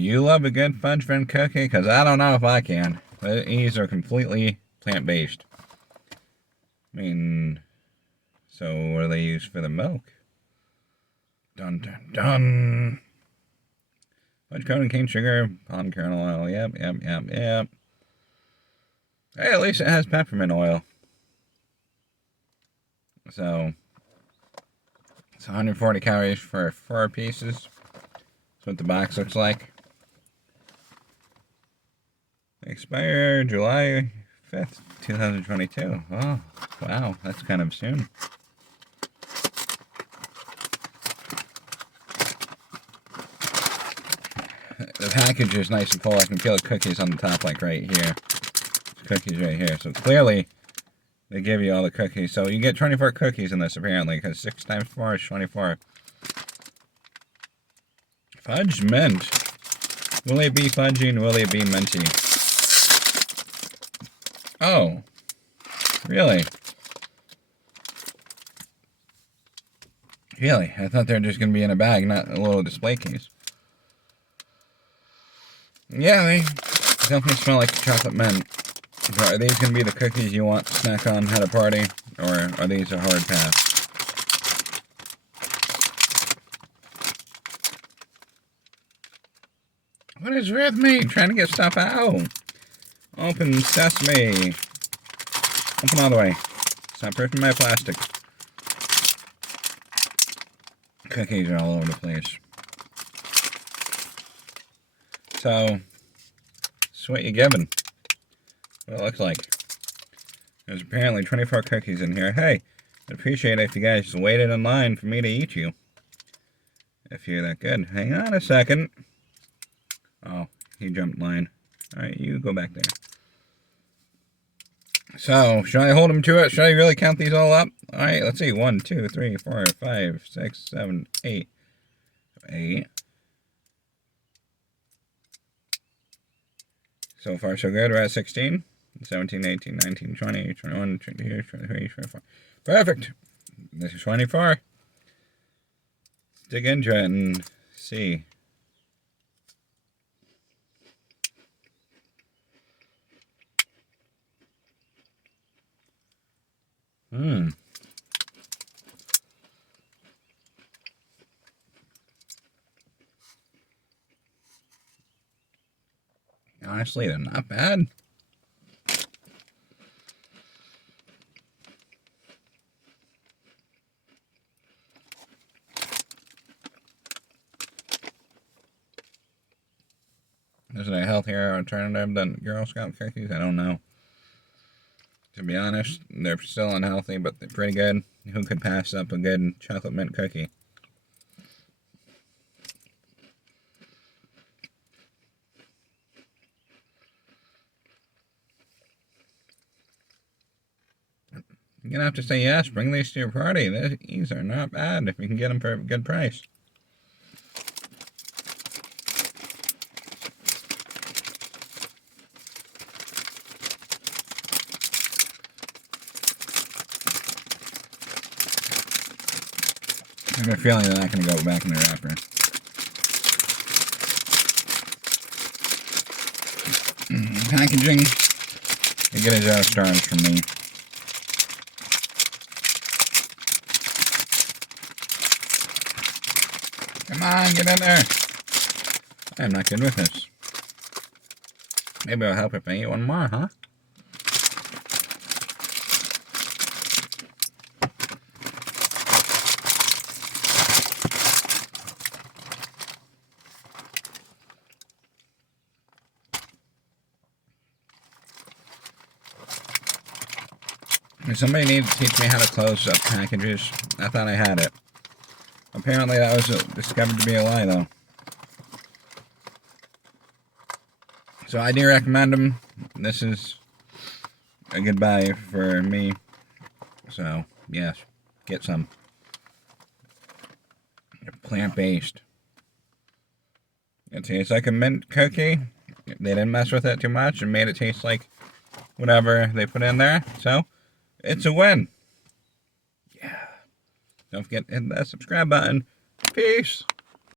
you love a good fudge fin cookie? Because I don't know if I can. These are completely plant-based. I mean, so what do they use for the milk? Dun dun dun. Fudge coating, cane sugar, palm kernel oil. Yep. Hey, at least it has peppermint oil. So it's 140 calories for 4 pieces. That's what the box looks like. Expire July 5th, 2022. Oh, wow, that's kind of soon. The package is nice and full. I can feel the cookies on the top, like right here. Cookies right here. So clearly, they give you all the cookies. So you get 24 cookies in this, apparently, because 6 times 4 is 24. Fudge mint. Will it be fudgy and will it be minty? Oh. Really? Really? I thought they were just going to be in a bag, not a little display case. Yeah, they definitely smell like chocolate mint. But are these going to be the cookies you want to snack on at a party? Or are these a hard pass? What is with me? Trying to get stuff out. Open sesame. Open all the way. Stop ripping my plastic. Cookies are all over the place. So, this is what you're given. What it looks like. There's apparently 24 cookies in here. Hey, I'd appreciate it if you guys waited in line for me to eat you. If you're that good. Hang on a second. Oh, he jumped line. Alright, you go back there. So, should I hold him to it? Should I really count these all up? Alright, let's see. 1, 2, 3, 4, 5, 6, 7, 8. 8. So far, so good. We're at 16. 17, 18, 19, 20, 21, 22, 23, 24. Perfect. This is 24. Dig into it and see. Honestly, they're not bad. Is it a healthier alternative than Girl Scout cookies? I don't know. To be honest, they're still unhealthy, but they're pretty good. Who could pass up a good chocolate mint cookie? You're going to have to say yes. Bring these to your party. These are not bad if you can get them for a good price. I have a feeling they're not going to go back in the wrapper. Packaging, you get a 0 stars from me. Come on, get in there. I am not good with this. Maybe it'll help if I eat one more, huh? Somebody needs to teach me how to close up packages. I thought I had it. Apparently that was discovered to be a lie, though. So I do recommend them. This is a good buy for me. So, yes, get some. They're plant-based. It tastes like a mint cookie. They didn't mess with it too much and made it taste like whatever they put in there. So, it's a win. Yeah. Don't forget to hit that subscribe button. Peace.